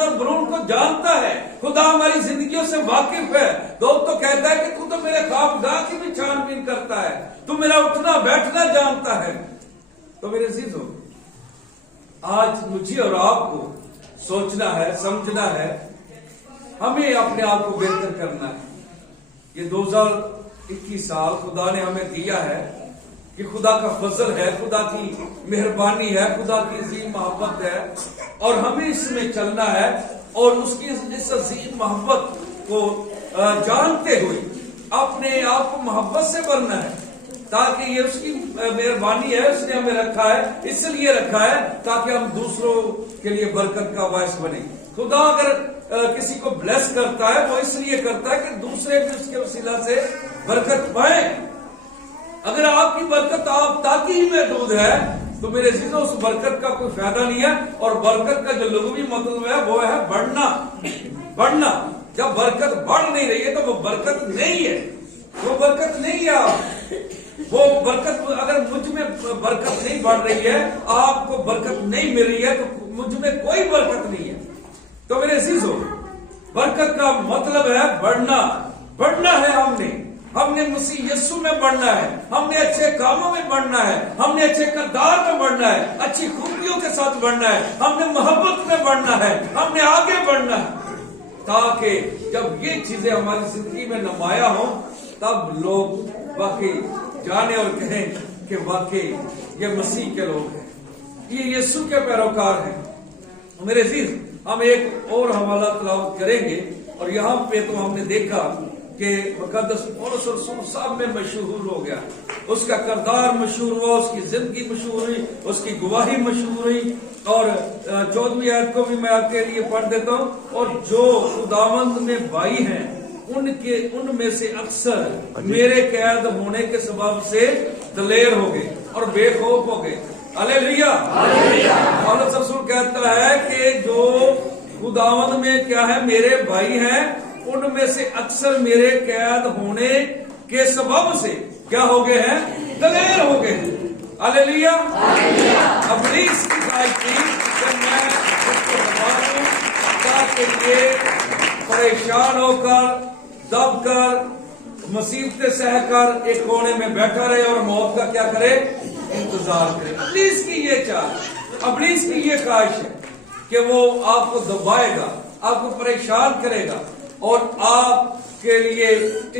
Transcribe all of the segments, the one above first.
اندرون اور برون کو جانتا ہے، خدا ہماری زندگیوں سے واقف ہے۔ تو کہتا ہے کہ تو میرے خوابگاہ کی بھی چھان بین کرتا ہے، تو میرا اٹھنا بیٹھنا جانتا ہے۔ تو میرے عزیزو، آج مجھے اور آپ کو سوچنا ہے، سمجھنا ہے، ہمیں اپنے آپ کو بہتر کرنا ہے۔ یہ 2021 سال خدا نے ہمیں دیا ہے کہ خدا کا فضل ہے، خدا کی مہربانی ہے، خدا کی عظیم محبت ہے، اور ہمیں اس میں چلنا ہے اور اس کی اس عظیم محبت کو جانتے ہوئے اپنے آپ کو محبت سے بھرنا ہے، تاکہ یہ اس کی مہربانی ہے، اس نے ہمیں رکھا ہے، اس لیے رکھا ہے تاکہ ہم دوسروں کے لیے برکت کا باعث بنے۔ خدا اگر کسی کو بلیس کرتا ہے وہ اس لیے کرتا ہے کہ دوسرے بھی اس کے وسیلہ سے برکت پائیں۔ اگر آپ کی برکت آپ تاکہ ہی محدود ہے تو میرے عزیزوں اس برکت کا کوئی فائدہ نہیں ہے، اور برکت کا جو لغوی مطلب ہے وہ ہے بڑھنا۔ جب برکت بڑھ نہیں رہی ہے تو وہ برکت نہیں ہے، وہ برکت نہیں ہے۔ وہ برکت اگر مجھ میں برکت نہیں بڑھ رہی ہے، آپ کو برکت نہیں مل رہی ہے، تو مجھ میں کوئی برکت نہیں ہے۔ تو میرے عزیزو، برکت کا مطلب ہے بڑھنا ہے۔ ہم نے مسیح یسو میں بڑھنا ہے، ہم نے اچھے کاموں میں بڑھنا ہے، ہم نے اچھے کردار میں بڑھنا ہے، اچھی خوبیوں کے ساتھ بڑھنا ہے، ہم نے محبت میں بڑھنا ہے، ہم نے آگے بڑھنا ہے، تاکہ جب یہ چیزیں ہماری زندگی میں نمایاں ہوں تب لوگ واقعی جانے اور کہیں کہ واقعی یہ مسیح کے لوگ ہیں، یہ یسوع کے پیروکار ہیں۔ میرے عزیز، ہم ایک اور حوالہ تلاوت کریں گے، اور یہاں پہ تو ہم نے دیکھا کہ مقدس پولس رسول صاحب میں مشہور ہو گیا، اس کا کردار مشہور ہوا، اس کی زندگی مشہور ہوئی، اس کی گواہی مشہور ہوئی۔ اور 14ویں آیت کو بھی میں آپ کے لیے پڑھ دیتا ہوں، اور جو خداوند میں بھائی ہیں ان میں سے اکثر میرے قید ہونے کے سبب سے دلیر ہو گئے اور بے خوف ہو گئے۔ ہلیلویا۔ پولس رسول کہتا ہے کہ جو خداوند میں کیا ہے، میرے بھائی ہیں، ان میں سے اکثر میرے قید ہونے کے سبب سے کیا ہو گئے ہیں، دلیر ہو گئے ہیں۔ ہلیلویا۔ ابلیس کی خواہش تھی کہ میں اس کو دبا دوں تاکہ یہ پریشان ہو کر، دب کر، مصیبتیں سہ کر ایک کونے میں بیٹھا رہے اور موت کا کیا کرے، انتظار کرے۔ ابلیس کی یہ چاہت، ابلیس کی یہ خواہش ہے کہ وہ آپ کو دبائے گا، آپ کو پریشان کرے گا، اور آپ کے لیے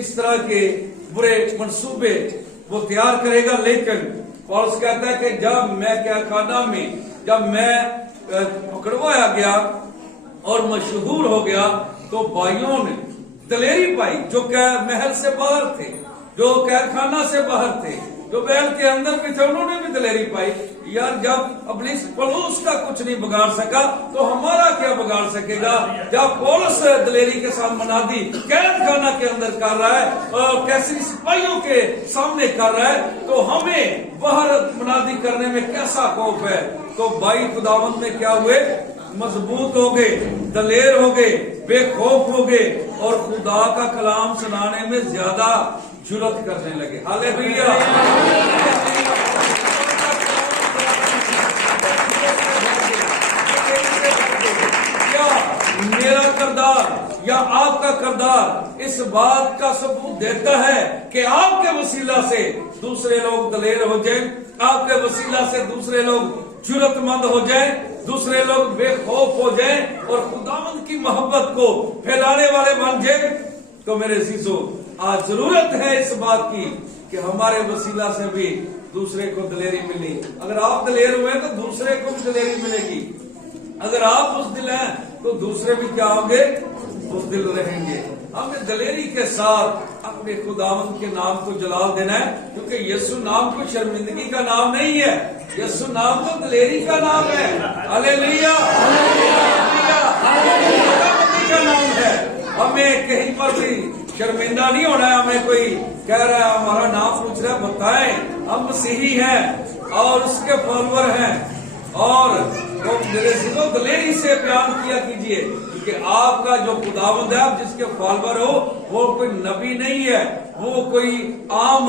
اس طرح کے برے منصوبے وہ تیار کرے گا۔ لیکن پولس کہتا ہے کہ جب میں قید خانہ میں جب میں پکڑوایا گیا اور مشہور ہو گیا تو بھائیوں نے دلیری پائی، جو محل سے باہر تھے، جو قید خانہ سے باہر تھے، جو محل کے اندر بھی تھے، انہوں نے بھی دلیری پائی۔ یار جب ابلیس پولس کا کچھ نہیں بگاڑ سکا تو ہمارا کیا بگاڑ سکے گا؟ جب پولس دلیری کے ساتھ منادی قید خانہ کے اندر کر رہا ہے اور کیسری سپاہیوں کے سامنے کر رہا ہے، تو ہمیں باہر منادی کرنے میں کیسا خوف ہے؟ تو بھائی خداوند میں کیا ہوئے، مضبوط ہو گئے، دلیر ہو گئے، بے خوف ہو گئے، اور خدا کا کلام سنانے میں زیادہ جرأت کرنے لگے۔ ہلیلویا۔ میرا کردار یا آپ کا کردار اس بات کا ثبوت دیتا ہے کہ آپ کے وسیلہ سے دوسرے لوگ دلیر ہو جائیں، آپ کے وسیلہ سے دوسرے لوگ جرأت مند ہو جائیں، دوسرے لوگ بے خوف ہو جائیں اور خداوند کی محبت کو پھیلانے والے بن جائیں۔ تو میرے عزیزو، آج ضرورت ہے اس بات کی کہ ہمارے وسیلہ سے بھی دوسرے کو دلیری ملی۔ اگر آپ دلیر ہوئے تو دوسرے کو بھی دلیری ملے گی، اگر آپ بزدل ہیں تو دوسرے بھی کیا ہوں گے، بزدل رہیں گے۔ ہمیں دلیری کے ساتھ اپنے خداوند کے نام کو جلال دینا ہے، کیونکہ یسوع نام کو شرمندگی کا نام نہیں ہے، یسوع نام تو دلیری کا نام ہے۔ ہلیلویا۔ خداوندی کا نام ہے۔ ہمیں کہیں پر بھی شرمندہ نہیں ہونا ہے۔ ہمیں کوئی کہہ رہا ہے، ہمارا نام پوچھ رہا ہے، بتائیں ہم مسیحی ہیں اور اس کے فالوور ہیں، اور میرے عزیزو دلیری سے بیان کیا کیجئے، کیونکہ آپ کا جو خداوند ہے، آپ جس کے فالوور ہو، وہ کوئی نبی نہیں ہے، وہ کوئی عام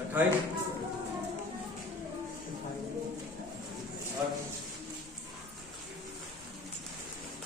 28।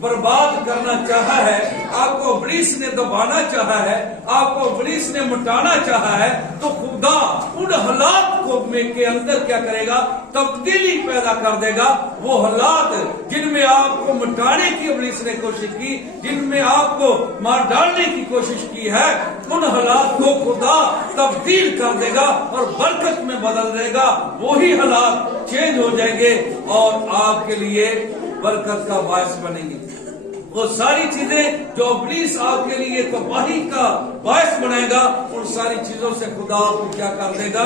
برباد کرنا چاہا ہے, آپ کو ابلیس نے دبانا چاہا ہے, آپ کو ابلیس نے مٹانا چاہا ہے, تو خدا ان حالات کو کے اندر کیا کرے گا؟ تبدیلی پیدا کر دے گا. وہ حالات جن میں آپ کو مٹانے کی ابلیس نے کوشش کی, جن میں آپ کو مار ڈالنے کی کوشش کی ہے, ان حالات کو خدا تبدیل کر دے گا اور برکت میں بدل دے گا. وہی حالات چینج ہو جائیں گے اور آپ کے لیے برکت کا باعث بنیں گے. وہ ساری چیزیں جو ابلیس آپ کے لیے تباہی کا باعث بنائے گا, ان ساری چیزوں سے خدا آپ کو کیا کر دے گا؟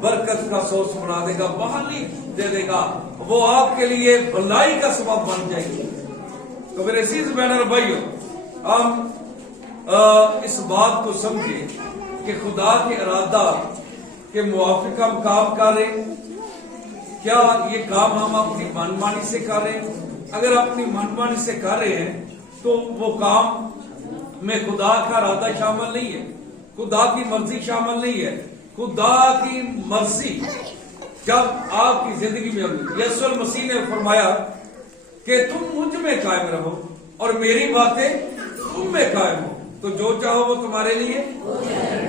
برکت کا سورس بنا دے گا, بحالی دے دے گا. وہ آپ کے لیے بھلائی کا سبب بن جائے گی. تو میرے عزیز بہن اور بھائیوں, ہم اس بات کو سمجھیں کہ خدا کے ارادہ کے موافق ہم کام کر رہے ہیں. کیا یہ کام ہم اپنی من مانی سے کر رہے ہیں؟ اگر اپنی من مانی سے کر رہے ہیں تو وہ کام میں خدا کا ارادہ شامل نہیں ہے, خدا کی مرضی شامل نہیں ہے. خدا کی مرضی جب آپ کی زندگی میں ہوگی, یسوع المسیح نے فرمایا کہ تم مجھ میں قائم رہو اور میری باتیں تم میں قائم ہو, تو جو چاہو وہ تمہارے لیے.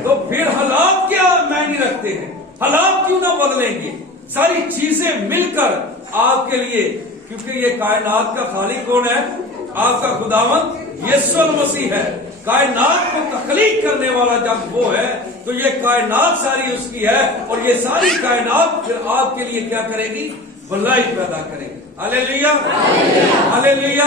تو پھر حالات کیا معنی رکھتے ہیں؟ حالات کیوں نہ بدلیں گے؟ ساری چیزیں مل کر آپ کے لیے, کیونکہ یہ کائنات کا خالق کون ہے؟ آپ کا خداوند یسوع المسیح ہے. کائنات کو تخلیق کرنے والا جب وہ ہے تو یہ کائنات ساری اس کی ہے, اور یہ ساری کائنات پھر آپ کے لیے کیا کرے گی؟ بھلائی پیدا کرے گی. ہاللیلویا, ہاللیلویا.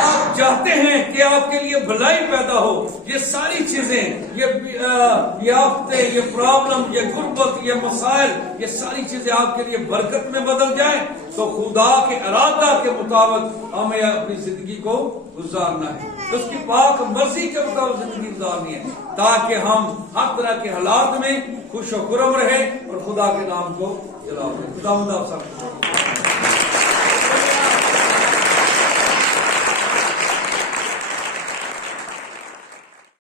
آپ چاہتے ہیں کہ آپ کے لیے بھلائی پیدا ہو. یہ ساری چیزیں, یہ آفتے, یہ پرابلم, یہ غربت, یہ مسائل, یہ ساری چیزیں آپ کے لیے برکت میں بدل جائیں, تو خدا کے ارادہ کے مطابق ہمیں اپنی زندگی کو گزارنا ہے. اس کی پاک مرضی کے مطابق زندگی گزارنی ہے, تاکہ ہم ہر طرح کے حالات میں خوش و خرم رہیں اور خدا کے نام کو جلاؤ. خدا آپ سب